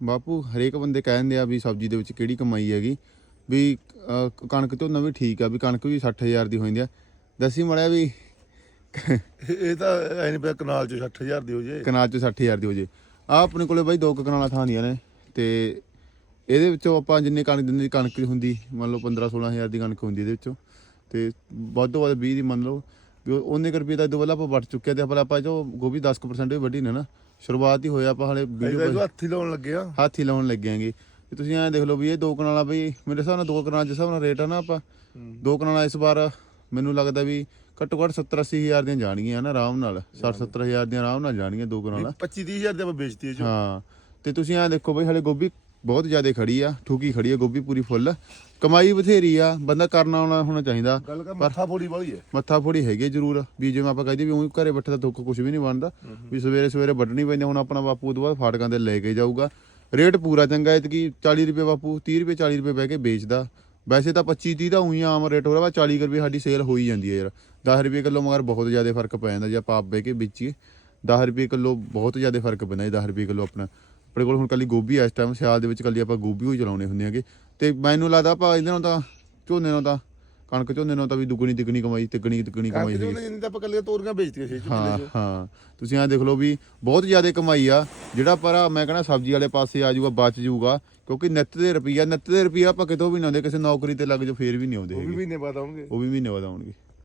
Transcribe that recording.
ਬਾਪੂ ਹਰੇਕ ਬੰਦੇ ਕਹਿੰਦੇ ਆ ਵੀ ਸਬਜ਼ੀ ਦੇ ਵਿੱਚ ਕਿਹੜੀ ਕਮਾਈ ਹੈਗੀ? ਵੀ ਕਣਕ ਝੋਨਾ ਵੀ ਠੀਕ ਆ ਵੀ ਕਣਕ ਵੀ 60000 ਦੀ ਹੋ ਜਾਂਦੀ ਆ। ਦੱਸੀ ਮੜਿਆ ਵੀ ਇਹ ਤਾਂ ਐ ਨਹੀਂ ਪਿਆ ਕਨਾਲ ਚ 60000 ਦੀ ਹੋ ਜੇ। ਕਨਾਲ ਚ 60000 ਦੀ ਹੋ ਜੇ। ਆ ਆਪਣੇ ਕੋਲੇ ਬਾਈ ਦੋ ਕੁ ਕਨਾਲਾਂ ਥਾਂ ਦੀਆਂ ਨੇ ਤੇ ਇਹਦੇ ਵਿੱਚੋਂ ਆਪਾਂ ਜਿੰਨੇ ਕਣਕ ਦਿੰਦੇ ਕਣਕ ਹੁੰਦੀ ਮੰਨ ਲਓ 15 16000 ਦੀ ਕਣਕ ਹੁੰਦੀ ਇਹਦੇ ਵਿੱਚੋਂ ਤੇ ਵੱਧ ਤੋਂ ਵੱਧ 20 ਦੀ ਮੰਨ ਲਓ ਵੀ ਉਹ- ਉਹਨੇ ਕੁ ਰੁਪਏ ਦਾ ਦੋ ਪਹਿਲਾਂ ਆਪਾਂ ਵੱਟ ਚੁੱਕਿਆ ਤੇ ਆਪਾਂ ਆਪਾਂ ਜੋ ਗੋਭੀ 10% ਵੀ ਵੱਢੀ ਨੇ ਨਾ ਸ਼ੁਰੂਆਤ ਹੀ ਹੋਇਆ ਆਪਾਂ ਹਲੇ ਵੀਡੀਓ ਹੱਥੀ ਲਾਉਣ ਲੱਗੇ ਆ। ਹੱਥ ਲਾਉਣ ਲੱਗਿਆਂਗੇ ਤੇ ਤੁਸੀਂ ਐਂ ਦੇਖ ਲਓ ਵੀ ਇਹ ਦੋ ਕਨਾਲਾਂ ਬਈ ਮੇਰੇ ਹਿਸਾਬ ਨਾਲ ਦੋ ਕਨਾਲਾਂ ਜਿਸ ਹਿਸਾਬ ਨਾਲ ਰੇਟ ਆ ਨਾ ਆਪਾਂ ਦੋ ਕਨਾਲਾਂ ਇਸ ਵਾਰ ਮੈਨੂੰ ਲੱਗਦਾ ਵੀ ਘੱਟੋ ਘੱਟ 70 80 ਹਜ਼ਾਰ ਦੀਆਂ ਜਾਣਗੀਆਂ ਨਾ ਆਰਾਮ ਨਾਲ 60 70 ਹਜ਼ਾਰ ਦੀਆਂ ਆਰਾਮ ਨਾਲ ਜਾਣਗੀਆਂ ਦੋ ਕਨਾਲਾਂ। 25 30000 ਦੇ ਆਪਾਂ ਵੇਚਤੀ ਜੋ। ਹਾਂ ਤੇ ਤੁਸੀਂ ਐਂ ਦੇਖੋ ਬਈ ਹਲੇ ਗੋਭੀ ਬਹੁਤ ਜ਼ਿਆਦਾ ਖੜੀ ਆ ਠੂਕੀ ਖੜੀ ਆ ਗੋਭੀ ਪੂਰੀ ਫੁੱਲ। ਕਮਾਈ ਬਥੇਰੀ ਆ ਬੰਦਾ ਕਰਨਾ ਆਉਣਾ ਹੋਣਾ ਚਾਹੀਦਾ। ਗੱਲ ਕਰ ਮੱਥਾ ਫੋੜੀ ਵਾਲੀ ਹੈ। ਮੱਥਾ ਫੋੜੀ ਹੈਗੀ ਜ਼ਰੂਰ। ਵੀ ਜਿਵੇਂ ਆਪਾਂ ਕਹਦੇ ਵੀ ਉਹੀ ਘਰੇ ਬੱਠੇ ਦਾ ਦੁੱਖ ਕੁਝ ਵੀ ਨਹੀਂ ਬਣਦਾ। ਵੀ ਸਵੇਰੇ ਸਵੇਰੇ ਵੱਢਣੀ ਪੈਂਦੀ ਹੁਣ ਆਪਣਾ ਬਾਪੂ ਤੋਂ ਬਾਅਦ ਫਾਟਕਾਂ ਤੇ ਲੈ ਕੇ ਜਾਊਗਾ। ਰੇਟ ਪੂਰਾ ਚੰਗਾ ਹੈ ਕਿ 40 ਰੁਪਏ ਬਾਪੂ 30 ਰੁਪਏ 40 ਰੁਪਏ ਬਹਿ ਕੇ ਵੇਚਦਾ। ਵੈਸੇ ਤਾਂ 25 30 ਦਾ ਉਹੀ ਆਮ ਰੇਟ ਹੋ ਰਿਹਾ ਵਾ 40 ਕੁ ਰੁਪਏ ਸਾਡੀ ਸੇਲ ਹੋਈ ਜਾਂਦੀ ਹੈ ਯਾਰ। 10 ਰੁਪਏ ਕਿਲੋ ਮਗਰ ਬਹੁਤ ਜ਼ਿਆਦਾ ਫ਼ਰਕ ਪੈ ਜਾਂਦਾ ਜੇ ਆਪਾਂ ਆਪ ਬਹਿ ਕੇ ਵੇਚੀਏ। 10 ਰੁਪਏ ਕਿਲੋ ਬਹੁਤ ਜ਼ਿਆਦਾ ਫ਼ਰਕ ਪੈਂਦਾ ਜੀ 10 ਰੁਪਏ ਕਿਲੋ ਆਪਣਾ। ਆਪਣੇ ਕੋਲ ਹੁਣ ਕੱਲੀ ਗੋਭੀ ਆ ਇਸ ਟਾਈਮ ਸਿਆਲ ਦੇ ਵਿੱਚ ਕੱਲੀ ਆਪਾਂ ਗੋਭੀ ਹੋਈ ਚਲਾਉਣੇ ਹੁੰਦੇ ਹੈਗੇ। ਤੇ ਮੈਨੂੰ ਲੱਗਦਾ ਆਪਾਂ ਇਹਦੇ ਨਾਲ ਤਾਂ ਝੋਨੇ ਨਾਲ ਤਾਂ ਕਣਕ ਝੋਨੇ ਨਾਲ ਤਾਂ ਵੀ ਦੁੱਗਣੀ ਤਿੱਗਣੀ ਕਮਾਈ ਤਿੱਗਣੀ ਤਿੱਗਣੀ ਕਮਾਈ ਉਹਨੇ ਜਿੰਨੀ ਤਾਂ ਆਪਾਂ ਕੱਲੇ ਤੋਰੀਆਂ ਵੇਚਤੀਆਂ ਸੀ ਹਾਂ ਹਾਂ। ਤੁਸੀਂ ਆ ਦੇਖ ਲਓ ਵੀ ਬਹੁਤ ਜ਼ਿਆਦਾ ਕਮਾਈ ਆ ਜਿਹੜਾ ਪਰ ਮੈਂ ਕਹਿੰਦਾ ਸਬਜ਼ੀ ਵਾਲੇ ਪਾਸੇ ਆ ਜਾਊਗਾ ਬਚ ਜਾਊਗਾ ਕਿਉਂਕਿ ਨਿੱਤ ਦੇ ਰੁਪਈਆ ਨਿੱਤ ਦੇ ਰੁਪਈਆ ਆਪਾਂ ਕਿਤੋਂ ਵੀ ਨਹੀਂ ਆਉਂਦੇ ਕਿਸੇ ਨੌਕਰੀ ਤੇ ਲੱਗ ਜਾ ਫੇਰ ਵੀ ਨਹੀਂ ਆਉਂਦੇ ਉਹ ਵੀ ਮਹੀਨੇ ਬਾਅਦ ਆਉਣਗੇ। ਉਹ ਵੀ ਮਹੀਨੇ ਬਾਅਦ ਆਉਣਗੇ।